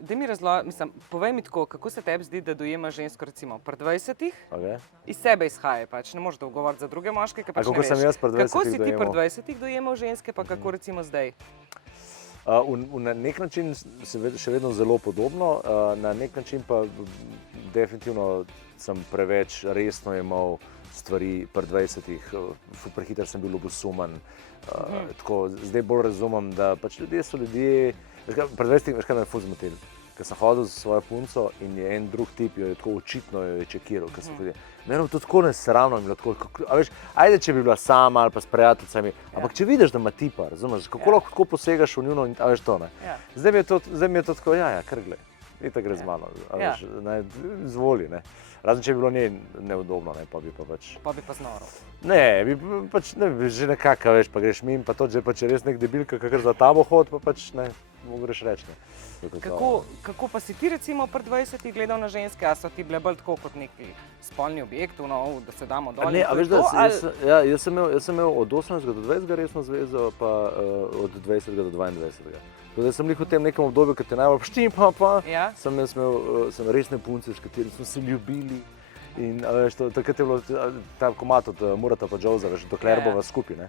Daj mi povej mi tako, kako se tebi zdi, da dojemaš žensko recimo pri 20-ih? Okay. Iz sebe izhaja pač, ne moreš govoriti za druge moške, ki pač kako sem jaz pri 20-ih kako si ti dojemal? pri 20-ih dojemal ženske, pa kako recimo zdaj? Na nek način še vedno zelo podobno, na nek način pa definitivno sem preveč resno jemal stvari pri 20-ih, prehiter sem bil ljubosumen, tako zdaj bolj razumem, da pač ljudje so ljudje, pri 20-ih, veš kaj me je ful zmotil, ker sem hodil z svojo punco in je en drug tip jo je tako očitno jo je čekiral, ker sem hodil. Meni je to tako nesramno, mi je bilo tako, a veš, ajde, če bi bila sama ali pa s prijateljicami, ampak če vidiš, da ima tipa, razumeš, kako lahko tako posegaš v njuno, a veš to, ne. Zdaj mi je to tako, kar glej, itak gre z mano, a veš, izvoli, ne. Razen, če bi bilo njej neudobno, ne, pa bi pa pač... Pa bi pa znoro. Ne, bi pač, ne, že nekako, veš, pa greš mimo, pa to, že pa če res nek debilka, kakor za tabo hod, pa pač ne, mu greš reči, ne. Kako pa si ti recimo pri 20-ih gledal na ženske, a so ti bile bolj tako kot neki spolni objekt, da se damo dol? Ne, a veš, da jaz sem imel od 18. do 20. resno zvezo, pa od 20. do 22. Tako da sem v tem nekem obdobju, ko te najbolj štimpa, sem resne punce, s katerimi smo se ljubili. In veš, takrat je bilo ta komad od Murata pa Joesa, veš, dokler bova skupaj, ne.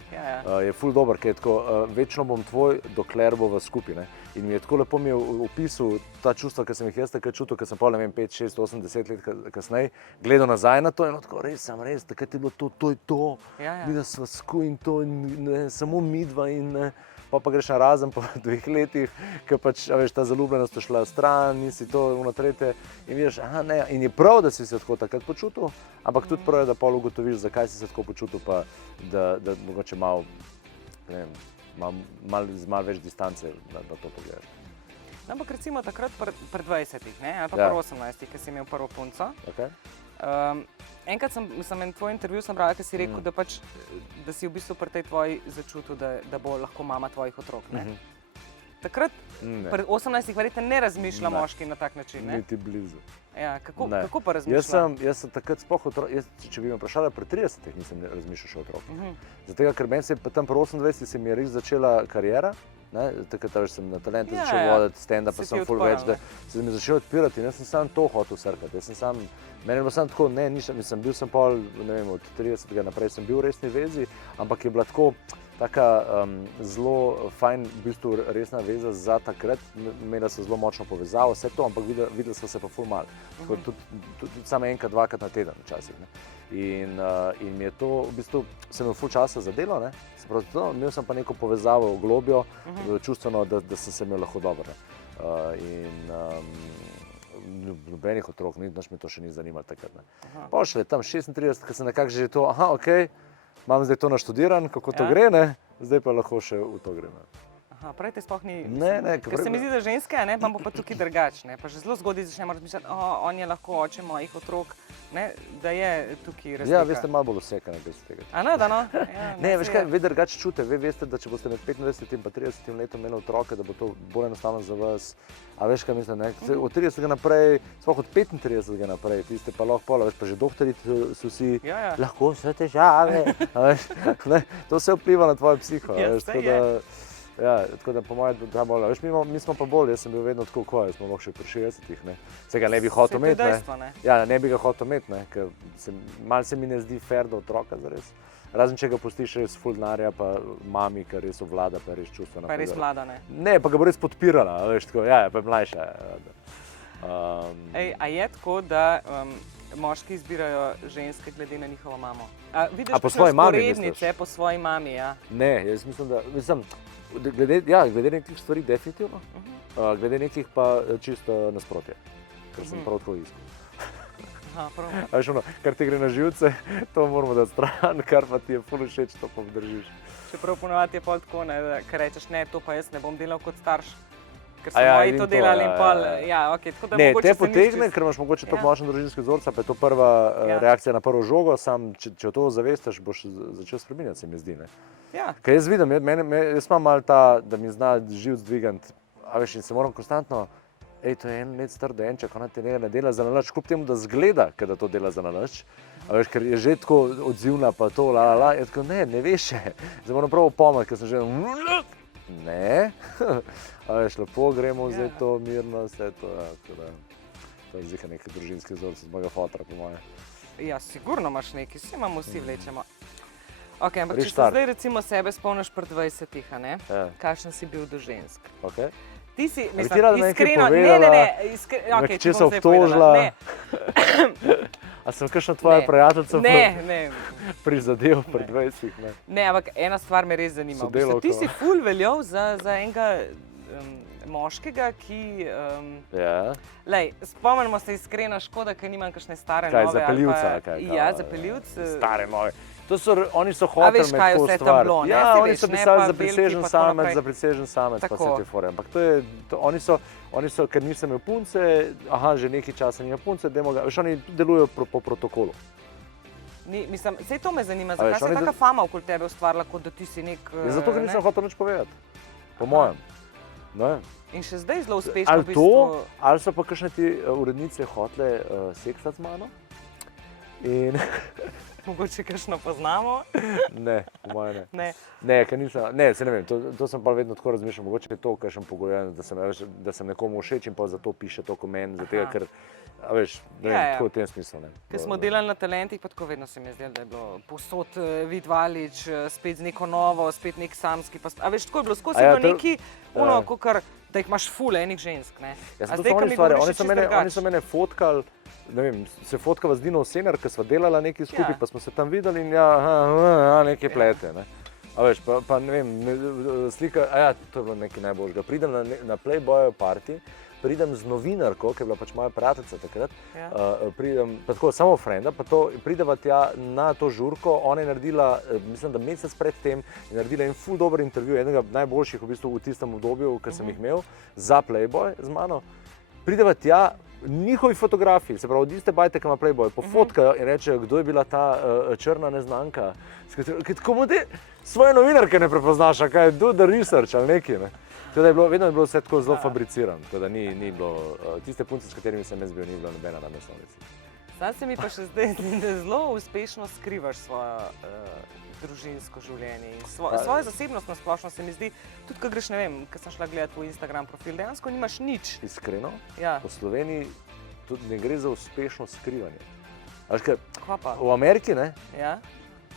Je ful dober, ker je tako, večno bom tvoj, dokler bova skupaj, ne. In mi je tako lepo mi je opisal ta čustva, ki sem jih jaz takrat čutil, ker sem pol, ne vem, 5, 6, 8, 10 let kasneje gledal nazaj na to in tako, res, takrat je bilo to je to, videla sva skupaj in to, in samo midva in pa greš na razen po 2 letih, ker pač, a veš, ta zaljubljenost je šla stran, nisi to, ono tretje, in vidiš, aha, ne, in je prav, da si se tako takrat počutil, ampak tudi prav je, da pol ugotoviš, zakaj si se tako počutil, pa da mogoče malo, ne vem, z malo več distance na to pogledaš. Ampak recimo takrat pri 20-ih, ne, ali pa pri 18-ih, ko si imel prvo punco. Enkrat sem en tvoj intervju sem brala, ki si rekel, da si v bistvu pri tej tvoji začutil, da bo lahko mama tvojih otrok, ne? Takrat, pri 18-ih verjetno ne razmišlja moški na tak način, ne? Niti blizu. Ja, kako pa razmišlja? Jaz sem takrat sploh če bi me vprašala, pri 30-ih nisem razmišljal še o otrokih. Zato, ker meni se je tam pri 28 se mi je res začela kariera, takrat sem na Talentu začel voditi stand-up, pa sem ful več, da se mi je začel odpirati in jaz sem samo to hotel srkati. Meni je bilo samo tako, ne, bil sem pol, ne vem, od 30. naprej sem bil v resni vezi, ampak je bila tako taka zelo fajn, v bistvu resna veza za takrat, imela se zelo močno povezavo, vse to, ampak videli smo se pa ful malo. Tudi samo enkrat, dvakrat na teden včasih, ne. In mi je to, v bistvu, sem imel ful časa za delo, ne. Imel sem pa neko povezavo globjo, čustveno, da sem se imel lahko dobro, ne. Nobenih otrok, nič me to še ni zanimalo takrat, ne. Pol šele tam 36, ko sem nekako že to, okej, imam zdaj to naštudiran, kako to gre, ne, zdaj pa lahko še v to grem. Prej te sploh ni... Ne, ker se mi zdi, da ženske, ne, imamo pa tukaj drugače, ne, pa že zelo zgodaj začnemo razmišljati, on je lahko oče mojih otrok, ne, da je tukaj razlika. Ja, veste, malo bolj vsekane bez tega. Da no? Ne, veš kaj, vi drugače čute, vi veste, da če boste med 25 in pa 30 letom imeli otroke, da bo to bolj enostavno za vas. A veš kaj mislim, ne, od 30 naprej, sploh od 35 naprej, tiste pa lahko pola, veš, pa že doktori so vsi, lahko vse težave, a veš, ne, to vse vpliva na tvojo psiho, a veš, tako da... Ja, tako da po mojem, da bolj, veš, mi smo pa bolj, jaz sem bil vedno tako, jaz smo lahko še pri 60-ih, ne. Vsega ne bi hotel imeti, ne. Ja, ne bi ga hotel imeti, ne, ker malo se mi ne zdi fair do otroka zares. Razen, če ga pustiš res ful denarja, pa mami, ki res obvlada, pa res čustvena. Pa res mlada, ne. Ne, pa ga bo res podpirala, veš, tako, pa je mlajša. A je tako, da moški izbirajo ženske glede na njihovo mamo? Vidiš kakšne vzporednice po svoji mami, ja? Ne, jaz mislim, da, glede nekih stvari definitivno, glede nekih pa čisto nasprotje, ker sem prav tako iskal. A veš ono, kar ti gre na živce, to moramo dati stran, kar pa ti je ful všeč, to pa obdržiš. Čeprav ponovadi je pol tako, ker rečeš, ne, to pa jaz ne bom delal kot starš, ker so moji to delali in pol, tako da mogoče se ne, te potegne, ker imaš mogoče tako močen družinski vzorec, pa je to prva reakcija na prvo žogo, sam, če to zavestaš, boš začel spreminjati, se mi zdi, ne. Ker jaz vidim, jaz imam malo ta, da mi zna živc dvigant, a veš, in se moram konstantno, to je 1 let star dojenček, ona te ne dela za nalašč, kljub temu, da zgleda, da to dela za nalašč. A veš, ker je že tako odzivna, pa to, je tako, ne veš še. Zdaj moram prav opomati, ker sem že, ne, a veš, lepo gremo zdaj to, mirno, vse to, to je zika nekaj družinskih vzorcev z mojega fotra, po moje. Ja, sigurno imaš nekaj, vsi imamo, vsi vlečemo. Ok, ampak če se zdaj recimo sebe spomniš pri 20-ih, a ne? Kakšen si bil do žensk? Ok. Ti si, mislim, iskreno, ne, če se obtožila, a sem kakšna tvoja prijateljica prizadel pri 20-ih, ne? Ne, ampak ena stvar me res zanima. Ti si ful veljal za enega moškega, ki... Lej, spomnimo se iskreno, škoda, ker nimam kakšne stare nove. Kaj, zapeljivca? Ja, zapeljivc. Stare nove. Oni so hoteli med to stvar. Ja, oni so pisali za prisežen samec, pa vse te fore. Ampak oni so, ker nisem imel punce, že nekaj časa nima punce, oni delujejo po protokolu. Mislim, sej to me zanima, zakaj se je taka fama okoli tebe ustvarila, kot da ti si nek... Zato, ker nisem hotel nič povedati, po mojem. In še zdaj zelo uspešno v bistvu... Ali so pa kakšne ti urednice hotele seksati z mano. Mogoče kakšno poznamo? Ne, po moje ne. Ne, ker nisem, se ne vem, to sem pa vedno tako razmišljal, mogoče je to, kar sem pogojen, da sem nekomu všeč in pa zato piše to komen, zato ker, veš, ne vem, tako v tem smislu, ne. Ker smo delali na talentih, pa tako vedno se mi je zdelo, da je bilo povsod Vid Valič, spet z neko novo, spet nek samski, a veš, tako je bilo, skozi bilo neki, kakor, da jih imaš ful enih žensk, ne. Ja, so to oni stvari, oni so mene fotkali, ne vem, se fotkava z Dino Sener, ker sva delala nekaj skupaj, pa smo se tam videli in nekaj plete, ne. A veš, pa ne vem, slika, to je bilo nekaj najboljšega. Pridem na Playboy party, pridem z novinarko, ki je bila pač moja prijateljica takrat, pridem, pa tako samo frenda, pa to, prideva tja na to žurko, ona je naredila, mislim, da mesec pred tem, je naredila en ful dober intervju, enega najboljših v bistvu v tistem obdobju, ki sem jih imel, za Playboy z mano. Prideva tja, njihovi fotografiji, se pravi, od iste bajte, ki ima Playboy, pofotkajo in rečejo, kdo je bila ta črna neznanka, komu te svoje novinarke ne prepoznaš, kaj je do the research ali nekaj, ne. Vedno je bilo vse tako zelo fabricirano, tako da ni bilo, tiste punce, s katerimi sem jaz bil, ni bilo nobena na naslovnici. Zdaj se mi pa še zdaj zdi, da zelo uspešno skrivaš svojo družinsko življenje in svojo zasebnost na splošno se mi zdi, tudi ko greš, ne vem, ko sem šla gledati tvoj Instagram profil, dejansko nimaš nič. Iskreno? V Sloveniji tudi ne gre za uspešno skrivanje. V Ameriki, ne?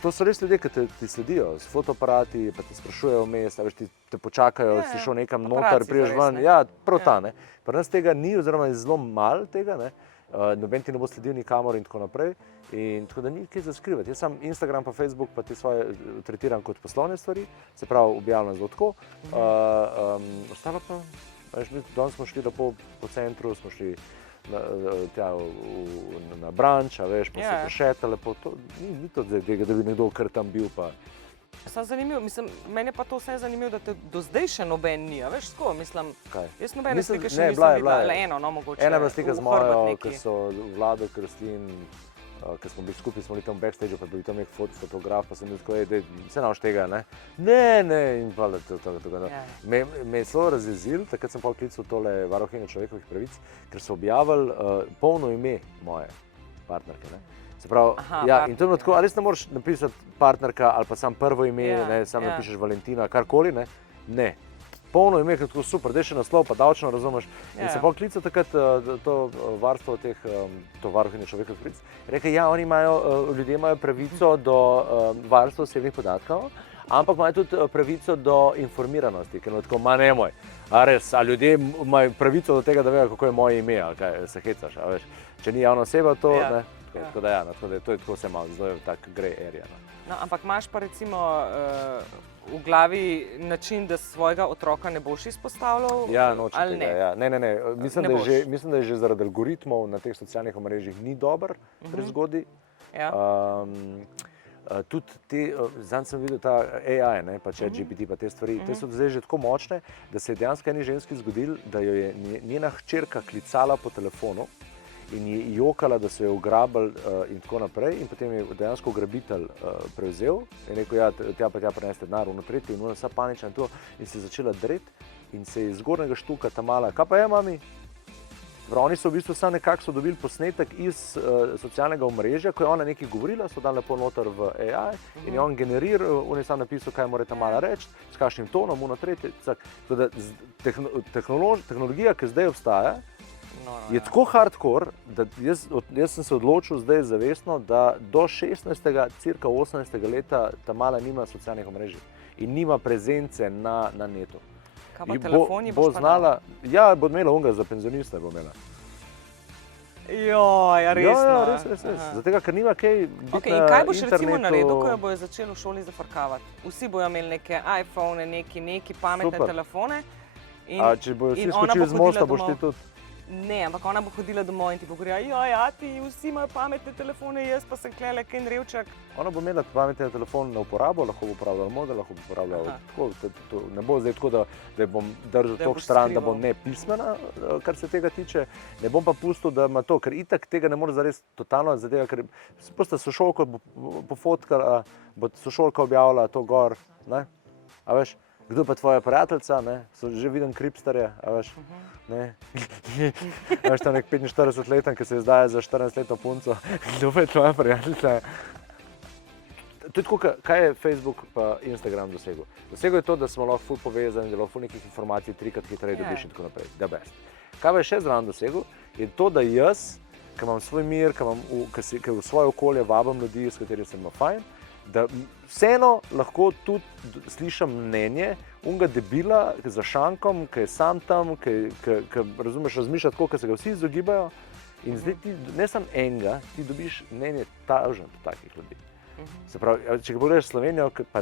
To so res ljudje, ki ti sledijo s fotoaparati, pa te sprašujejo vmes, ti te počakajo, si šel nekam noter, priješ ven, prav ta, ne. Pri nas tega ni, oziroma je zelo malo tega, ne. Noben ti ne bo sledil nikamor in tako naprej. In tako da ni kaj za skrivati. Jaz sam Instagram pa Facebook pa te svoje tretiram kot poslovne stvari, se pravi objavljam zelo tako. Ostalo pa, danes smo šli lepo po centru, smo šli tja na branč, veš, pa se prešetali, ni to zdaj, da bi nekdo kar tam bil pa. Sem zanimiv, mislim, meni je pa to vse zanimivo, da te do zdaj še noben ni, a veš, tako, mislim, jaz nobene slike še nisem videla, le eno, no, mogoče ena bila slika z mojo, ki so Vlado Krstin, ki smo bili skupaj, smo bili tam v backstage, pa bili tam nek fotograf, pa sem bil tako, da se naš tega, ne, in pa me je zelo razjezil, takrat sem pa klical tole varuhinjo človekovih pravic, ker so objavili polno ime moje partnerke, ne. Se pravi, in to je bilo tako, ali res ne moraš napisati partnerka ali pa sam prvo ime, sam napišeš Valentina, karkoli, ne, ne. Polno ime, tako super, daj še naslov, pa davčno, razumeš. In se pa klical takrat to varstvo teh, to varuhinje človekovih pravic, rekel, ljudje imajo pravico do varstva osebnih podatkov, ampak imajo tudi pravico do informiranosti, ker tako, nemoj, a res, a ljudje imajo pravico do tega, da vejo, kako je moje ime, ali kaj se hecaš, a veš, če ni javna oseba, to, ne. Tako da to je tako se malo, zdaj je tak grey area. No, ampak imaš pa recimo v glavi način, da svojega otroka ne boš izpostavljal? Ja, nočem tega, Ne. Mislim, da je že zaradi algoritmov na teh socialnih omrežjih ni dober prezgodaj. Tudi te, zdaj sem videl ta AI, pa ChatGPT, pa te stvari, te so zdaj že tako močne, da se je dejansko eni ženski zgodil, da jo je njena hčerka klicala po telefonu in je jokala, da so jo ugrabili in tako naprej, in potem je dejansko ugrabitelj prevzel in rekel, tja preneste denar v tretje in vsa panična in to, in se je začela dreti in se je iz zgornjega štuka ta mala, kaj pa je, mami? Oni so v bistvu samo nekako dobili posnetek iz socialnega omrežja, ko je ona nekaj govorila, so dali lepo noter v AI in je on generiral, on je sam napisal, kaj mora ta mala reči, s kakšnim tonom, tretje. Tehnologija, ki zdaj obstaja, je tako hardcore, da jaz sem se odločil zdaj zavestno, da do 16. cirka 18. leta ta mala nima socialnih omrežij in nima prezence na netu. Kaj pa telefoni boš pa znala, ja, bo imela onga za penzioniste, bo imela. Joj, resno? Ja, res. Zato, ker nima kaj biti na internetu. In kaj boš recimo naredil, ko jo bojo začeli v šoli zafrkavati? Vsi bojo imeli neke iPhone, neki pametne telefone. A če bojo vsi skočili z mosta, boš ti tudi? Ne, ampak ona bo hodila domov in ti bo govorila, ja, ti vsi imajo pametne telefone, jaz pa sem klele kaj revčak. Ona bo imela pametne telefon na uporabo, lahko bo uporabljala model, lahko bo uporabljala tako. Ne bo zdaj tako, da bom držal toliko stran, da bom nepismena, kar se tega tiče. Ne bom pa pustil, da ima to, ker itak tega ne more zares totalno, zato ker prosto sošolka bo pofotkala, bo sošolka objavila to gor, ne? A veš? Kdo pa tvoja prijateljica, ne? So že vidim kripstarje, a veš, ne? A veš, tam nek 45-letan, ki se izdaja za 14-letno punco, kdo pa je tvoja prijateljica? To je tako, kaj je Facebook pa Instagram dosegel? Dosegel je to, da smo lahko ful povezani, da lahko nekih informacij trikrat hitreje dobiš in tako naprej, the best. Kaj pa je še zraven dosegel, je to, da jaz, ki imam svoj mir, ki v svoje okolje vabim ljudi, s katerimi sem fajn, da vseeno lahko tudi slišim mnenje unga debila za šankom, ki je sam tam, ki razumeš, razmišlja tako, ki se ga vsi izogibajo. In zdaj ti, ne samo enega, ti dobiš mnenje tažen takih ljudi. Se pravi, če pogledaš Slovenijo, pa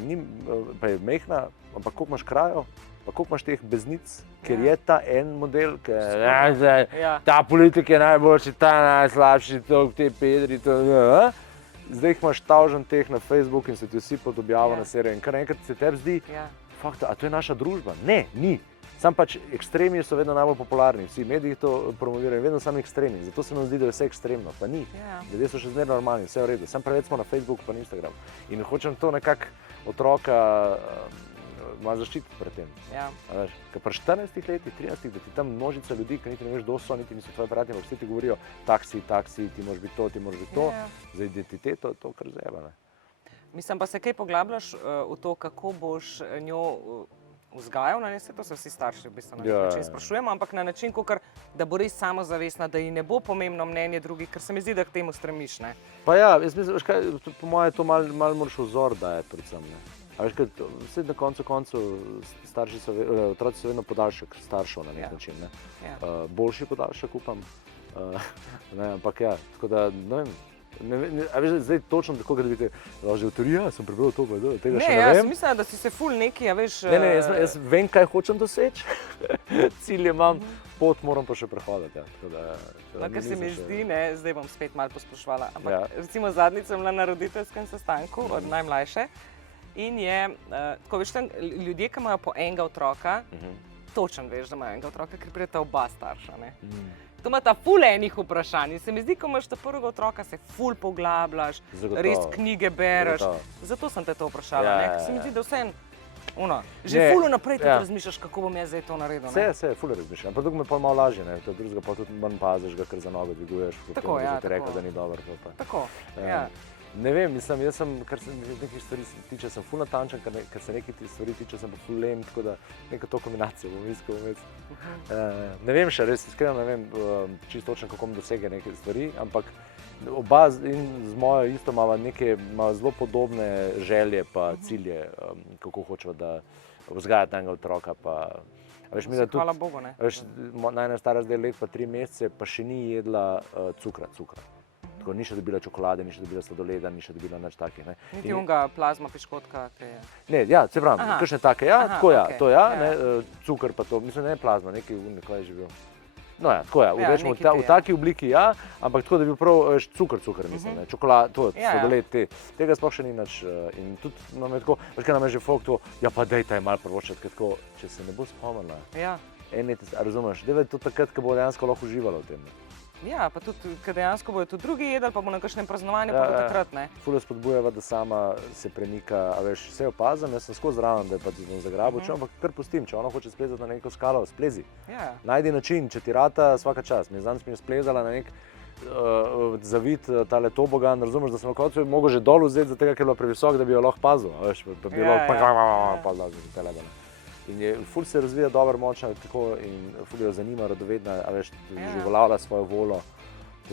je mehna, ampak koliko imaš krajev, pa koliko imaš teh beznic, ker je ta en model, ta politik je najboljši, ta najslabši, te pedri, zdaj jih imaš tavžen teh na Facebook in se ti vsi podobjavajo na serije in kar enkrat se tebi zdi, a to je naša družba? Ne, ni. Sam pač ekstremi so vedno najbolj popularni, vsi mediji to promovirajo, vedno sami ekstremi, zato se nam zdi, da je vse ekstremno, pa ni. Ljudje so še zmeraj normalni, vse je v redu, sam preveč smo na Facebooku pa na Instagramu in hočem to nekako otroka malo zaščititi pred tem. Ker pri 14 letih, 13, da ti tam množica ljudi, ki niti ne veš, kdo so, niti niso tvoji prijatelji, ampak vsi ti govorijo taksi, ti moraš biti to, ti moraš biti to, za identiteto je to kar zajeba. Mislim, pa se kaj poglabljaš v to, kako boš njo vzgajal, to se vsi starši v bistvu na nek način sprašujemo, ampak na način, da bo res samozavestna, da ji ne bo pomembno mnenje drugih, ker se mi zdi, da k temu stremiš, ne? Pa ja, jaz mislim, veš kaj, po moje to malo moraš vzor dajati predvsem, ne? A veš, ker vse na koncu otroci so vedno podaljšek staršev na nek način, ne? Boljši podaljšek, upam, ampak ja, tako da, ne vem. A veš, zdaj točno tako, da vidite, že v teoriji, sem prebral to, tega še ne vem. Ne, jaz mislim, da si se ful neki, a veš... Ne, jaz vem, kaj hočem doseči, cilje imam, pot moram pa še prehoditi. Kar se mi zdi, zdaj bom spet malo posploševala, ampak recimo zadnjič sem bila na roditeljskem sestanku od najmlajše in je, tako veš, ljudje, ki imajo po enega otroka, točno veš, da imajo enega otroka, ker prideta oba starša, ne. To ima ta ful enih vprašanj in se mi zdi, ko imaš ta prvega otroka, se ful poglabljaš, res knjige bereš. Zato sem te to vprašala, ker se mi zdi, da vseeno, že ful naprej tudi razmišljaš, kako bom jaz zdaj to naredil. Vse, ful razmišljam, ampak drugo me pa malo lažje, to drugega pa tudi manj paziš ga, ker za noge dviguješ, tako, da ti rekel, da ni dobro. Tako, ja. Ne vem, mislim, jaz sem, kar se nekih stvari tiče, sem ful natančen, ker se nekih stvari tiče, sem pa ful lem, tako da neka to kombinacijo bom iskal vmes. Ne vem še, res iskreno ne vem čisto točno, kako bom dosegel neke stvari, ampak oba in z mojo isto imava zelo podobne želje pa cilje, kako hočeva, da vzgajati enega otroka pa... Hvala Bogu, ne? Najna stara zdaj let pa 3 mesece pa še ni jedla cukra. Tako, ni še dobila čokolade, ni še dobila sladoleda, ni še dobila nič takih. Niti unga plazma piškotka, ki je... Ne, ja, se pravim, kakšne take, ja, tako ja, to ja, cukor pa to, mislim, ne plazma, nekaj je že bil. No ja, tako ja, v taki obliki ja, ampak tako, da bi bil prav cukor, mislim, čokolad, to, sladoled, tega sploh še ni nič. In tudi nam je tako, veš kaj nam je že folk to, ja pa dejta je malo prvočati, ker tako, če se ne bo spomnila, razumeš, dejva je to takrat, ko bo dejansko lahko uživala v tem. Ja, pa tudi, ker dejansko bojo tudi drugi jedli, pa bo na kakšnem praznovanju, pa bo takrat, ne. Ful jo spodbujava, da sama se premika, a veš, vse opazim, jaz sem skozi zraven, da je pač bom zagrabil, ampak kar pustim, če ona hoče splezati na neko skalo, splezi. Najdi način, če ti rata, svaka čas. Zanj sem jo splezala na nek zavit tale tobogan, razumeš, da sem na koncu mogel že dol vzeti, zato ker je bila previsok, da bi jo lahko pazil, veš, pa bi jo lahko pazil. In je ful se razvija dobro, močna, tako in ful jo zanima, radovedna, a veš, že uveljavlja svojo volo.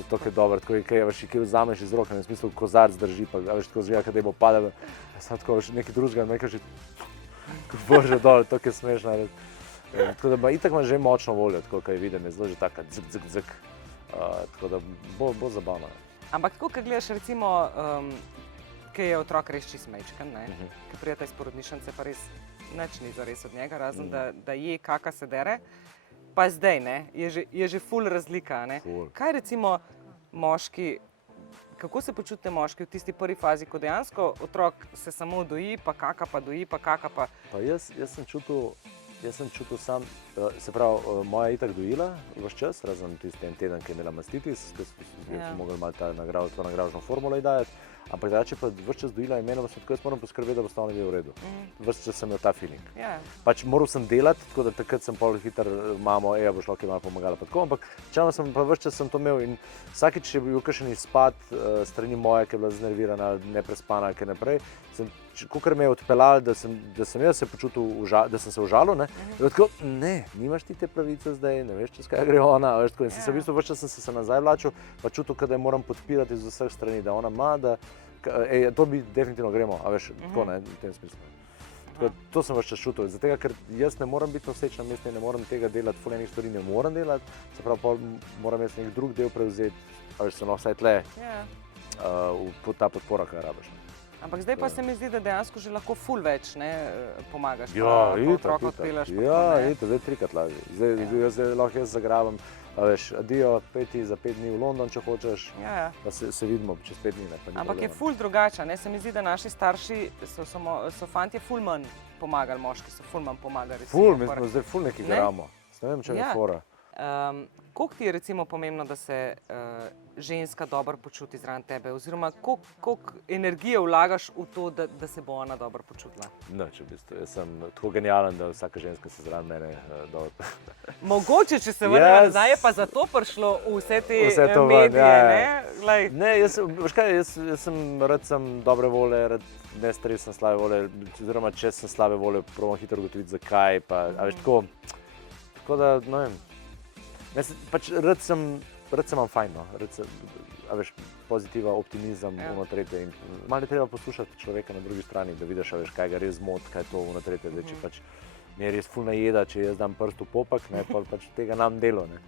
To je dobro, tako je, kaj veš, kaj vzameš iz roke, v smislu kozarc drži, pa veš, tako zgleda, kad je bo padel, samo tako veš, nekaj drugega, nekaj že bože dol, to je smešno. Tako da itak ima že močno voljo, tako kaj vidim, je zelo že taka dzk. Tako da bo zabavno. Ampak tako, kad gledaš recimo, kaj je otrok res čist mečkan, ki prijeta iz porodnišnice, pa res nič ni zares od njega, razen da je kaka se dere. Pa zdaj, ne, je že ful razlika, ne. Kaj recimo moški, kako se počutite moški v tisti prvi fazi, ko dejansko otrok se samo doji, pa kaka pa doji, pa kaka pa... Pa jaz sem čutil sam, se pravi, moja je itak dojila ves čas, razen tisti en teden, ki je imela mastitis, ki smo mogli malo to nagražno formulo ji dajati, ampak drugače pa ves čas dojila in meni, tako jaz moram poskrbeti, da bo stavno v redu. Ves čas sem imel ta feeling. Pač moral sem delati, tako da takrat sem pol hiter mamo, boš lahko malo pomagala pa tako, ampak čeravno sem pa ves čas sem to imel in vsakič je bil kakšen izpad strani moje, ki je bila znervirana, neprespana, kaj naprej, kakor me je odpeljal, da sem jaz se počutil, da sem se užalil, ne, in tako, ne, nimaš ti te pravice zdaj, ne veš, čez kaj gre ona, veš, tako, in sem se v bistvu ves čas sem se nazaj vlačil, pa čutil, da je moram podpirati z vseh strani, da ona ima, da, to bi definitivno gremo, a veš, tako ne, v tem smislu. Tako, to sem ves čas čutil, zato ker jaz ne moram biti na vsečnem mestu, ne moram tega delati, ful enih stvari ne moram delati, se pravi, moram jaz nek drug del prevzeti, a veš, sem vsaj tle, ta podpora, kaj rabiš. Ampak zdaj pa se mi zdi, da dejansko že lahko ful več, ne, pomagaš, pa otroka odpeljaš. Zdaj trikrat lažje. Zdaj lahko jaz zagrabim, a veš, adijo, peti za 5 dni v London, če hočeš, pa se vidimo čez 5 dni. Ampak je ful drugače, ne, se mi zdi, da naši starši so fantje ful manj pomagali, moški so ful manj pomagali. Ful, mi smo zdaj ful nekaj gramo, ne vem, če je fora. Koliko ti je recimo pomembno, da se ženska dobro počuti zraven tebe, oziroma koliko energije vlagaš v to, da se bo ona dobro počutila? Nič, v bistvu, jaz sem tako genijalen, da vsaka ženska se zraven mene dobro. Mogoče, če se vrnemo nazaj, je pa zato prišlo vse te medije, ne? Ne, veš kaj, jaz sem dobre volje, nestresen slabe volje, oziroma če sem slabe volje, probam hitro ugotoviti zakaj, pa, a veš, tako da, ne vem. Pač rad sem imam fajn, no. A veš, pozitiva, optimizem, ono tretje. Malo je treba poslušati človeka na drugi strani, da vidiš, a veš, kaj ga res zmot, kaj je to ono tretje. Zdaj, če pač mi je res ful najeda, če jaz dam prst v popak, ne, pa pač tega nam delo, ne.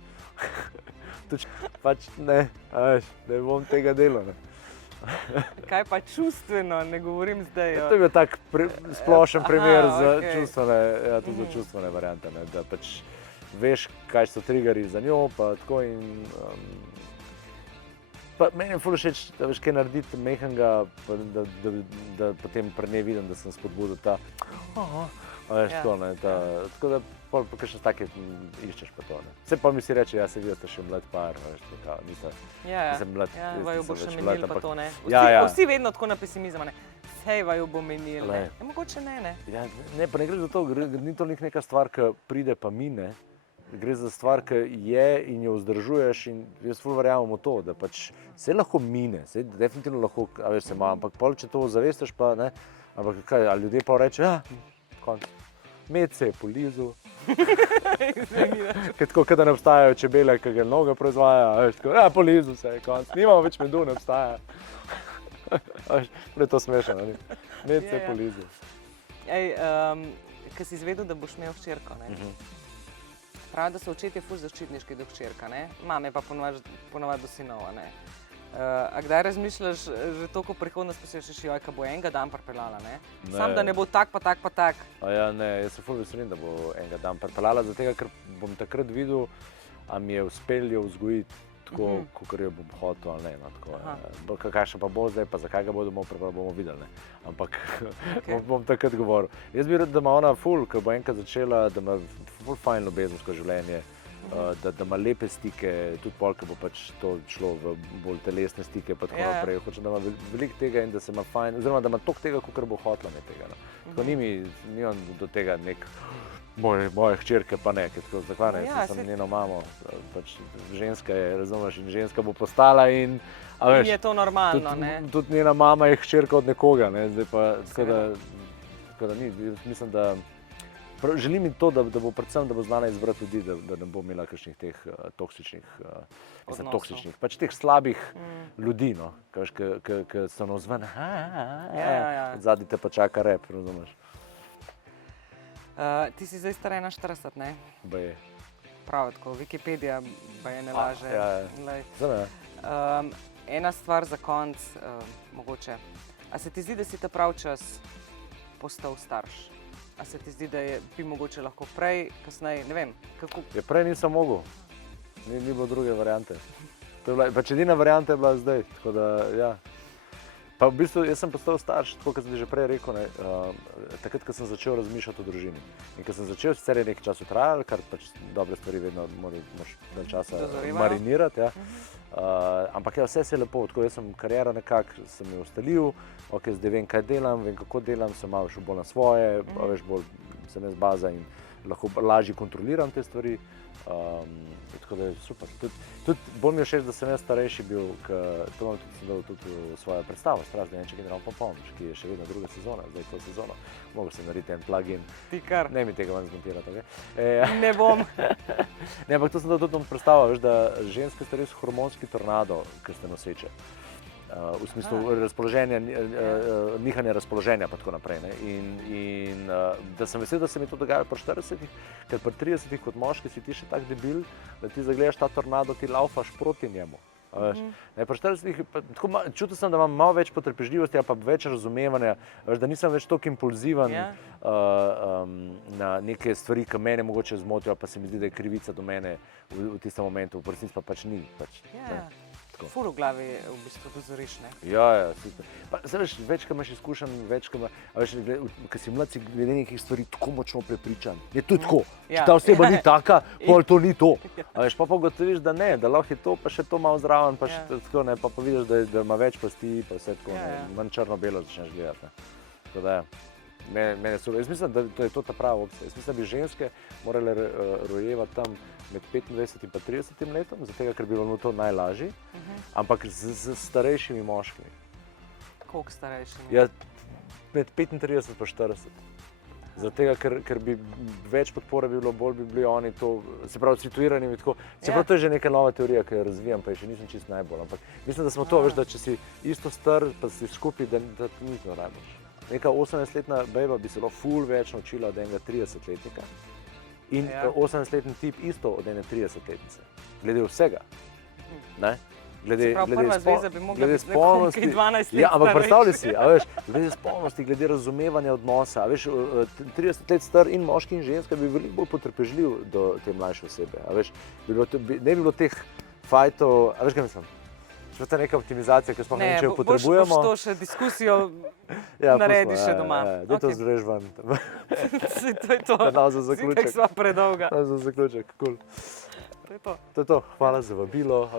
Pač ne, a veš, ne bom tega delo, ne. Kaj pa čustveno, ne govorim zdaj. To je bil tak splošen primer za čustvene, tudi za čustvene variante, ne, da pač veš, kaj so triggerji za njo, pa tako in... Pa meni je ful všeč, da veš, kaj narediti mehnega, da potem pri njej vidim, da sem spodbudil ta... A veš, tako, ne, tako da pol pa kakšne take iščeš pa to, ne. Vse pa mi si reče, ja, se vidi, da ste še mlad par, veš, tako, nisem mlad, vaju bo še menil pa to, ne. Vsi vedno tako na pesimizem, ne. Sej vaju bo menil, ne. Mogoče ne. Ja, ne, pa ne gre za to, ni to neka stvar, ki pride pa mine. Gre za stvar, ki je in jo vzdržuješ in jaz ful verjamem v to, da pač se lahko mine, se definitivno lahko, a veš, se ima, ampak pol, če to zavestiš pa, ne, ampak kaj, ali ljudje pa reče, konc, med se je polizil, ker tako, kada ne obstajajo čebele, ki ga noga proizvaja, a veš, tako, polizil se je, konc, nimamo več medu, ne obstaja. A veš, je to smešno, ne, med se je polizil. Ej, ko si izvedel, da boš imel hčerko, ne? Pravi, da so očetje ful zaščitniški do hčerka, ne? Mame pa ponovadi do sinova, ne? A kdaj razmišljaš že toliko prihodnost, pa si rečeš, joj, ka bo enega dan pripeljala, ne? Sam, da ne bo tak, pa tak, pa tak. A ja, ne, jaz se ful veselim, da bo enega dan pripeljala, zato ker bom takrat videl, a mi je uspel jo vzgojiti tako, kakor jo bom hotel ali ne, no, tako. Kakšen pa bo zdaj, pa zakaj ga bomo videli, ne. Ampak bom takrat govoril. Jaz bi rad, da ima ona ful, ko bo enkrat začela, da ima ful fajn ljubezensko življenje, da ima lepe stike, tudi pol, ko bo pač to šlo v bolj telesne stike, pa tako naprej. Hočem, da ima veliko tega in da se ima fajn, oziroma da ima toliko tega, kakor bo hotla imeti tega. No. Tako ni on do tega nek, moje hčerke pa ne, ker tako zakaj ne, sem njeno mamo, pač ženska je, razumeš, in ženska bo postala in veš, je to normalno, ne? Tudi njena mama je hčerka od nekoga, ne, zdaj pa, tako da ni, mislim, da želim in to, da bo predvsem, da bo znala izbrati ljudi, da ne bo imela kakšnih teh toksičnih, pač teh slabih ljudi, no, ki so navzven, zadnji te pa čaka rep, razumeš. Ti si zdaj star 41, ne? Baje. Prav, tako, Wikipedija baje ne laže. Ja. Ena stvar za konc, mogoče. A se ti zdi, da si ta prav čas postal starš? A se ti zdi, da bi mogoče lahko prej, kasneje, ne vem, kako? Prej nisem mogel, ni bilo druge variante. Pač edina varianta je bila zdaj, tako da, ja. Pa v bistvu, jaz sem postal starš, tako kot sem že prej rekel, takrat, ko sem začel razmišljati o družini. In ko sem začel, sicer je nekaj časa trajalo, kar pač dobre stvari vedno moraš dalj časa marinirati, ja. Ampak ja, vse se je lepo, tako jaz sem kariero nekako, sem jo ustalil, ok, zdaj vem, kaj delam, vem, kako delam, sem malo šel bolj na svoje, veš, bolj sem jaz baza in lahko lažje kontroliram te stvari. Tako da je super. Tudi bolj mi je všeč, da sem jaz starejši bil, to imam tudi v svojo predstavo, Stražni Janček in Ron Popovič, ki je še vedno druga sezona, zdaj to sezono. Mogel sem narediti en plugin. Ti kar? Ne mi tega vam zmontirati, ok? Ne bom. Ne, ampak to sem dal tudi v predstavo, veš, da ženske ste res hormonski tornado, ki ste noseče. V smislu razpoloženja, nihanja razpoloženja pa tako naprej. Ne? In da sem vesel, da se mi to dogaja pri 40-ih, ker pri 30-ih kot moški si ti še tak debil, da ti zagledaš ta tornado, ti laufaš proti njemu. Pri 40-ih čutil sem, da imam malo več potrpežljivosti, pa več razumevanja, da nisem več toliko impulziven na neke stvari, ki mene mogoče zmotijo, pa se mi zdi, da je krivica do mene v tistem momentu, v resnici pa pač ni. Ful v glavi v bistvu dozoriš, ne? Ja, super. Zdaj veš, več, ko imaš izkušenj, več, ko si mlad, si glede nekih stvari tako močno prepričan. Je to tako. Če ta oseba ni taka, pol to ni to. A veš, pa ugotoviš, da ne, da lahko je to, pa še to malo zraven, pa še tako, ne, pa vidiš, da ima več pasti, pa vse tako, manj črno-belo začneš gledati. Tako da, mene super. Jaz mislim, da je to ta prava opcija. Jaz mislim, da bi ženske morale rojevati tam med 25 in 30 letom, zato ker bi bilo to najlažje, ampak z starejšimi moškimi. Koliko starejšimi? Ja, med 35 in 40. Zato ker bi več podpore bi bilo, bolj bi bili oni to, se pravi, situirani in tako. Čeprav to je že neka nova teorija, ki jo razvijam, pa še nisem čisto najbolj, ampak mislim, da smo to, veš, da če si isto star, pa si skupaj, da ni to najboljše. Neka 18-letna bejba bi se lahko ful več naučila od enega 30-letnika. In 18-letni tip isto od ene 30-letnice. Glede vsega. Se pravi, prva zveza bi mogla biti nekom, ki je 12 let starejši. Ja, ampak predstavljaj si, glede spolnosti, glede razumevanja odnosa. Veš, 30 let star in moški in ženska bi veliko bolj potrpežljiv do te mlajše osebe. Ne bi bilo teh fajtov, veš kaj mislim? Če to je neka optimizacija, ki smo ne vem, če jo potrebujemo. Boš to še diskusijo narediš še doma. Daj to zvreš ven. To je to. Si tek sva predolga. Za zaključek, cool. To je to. To je to. Hvala za vabilo.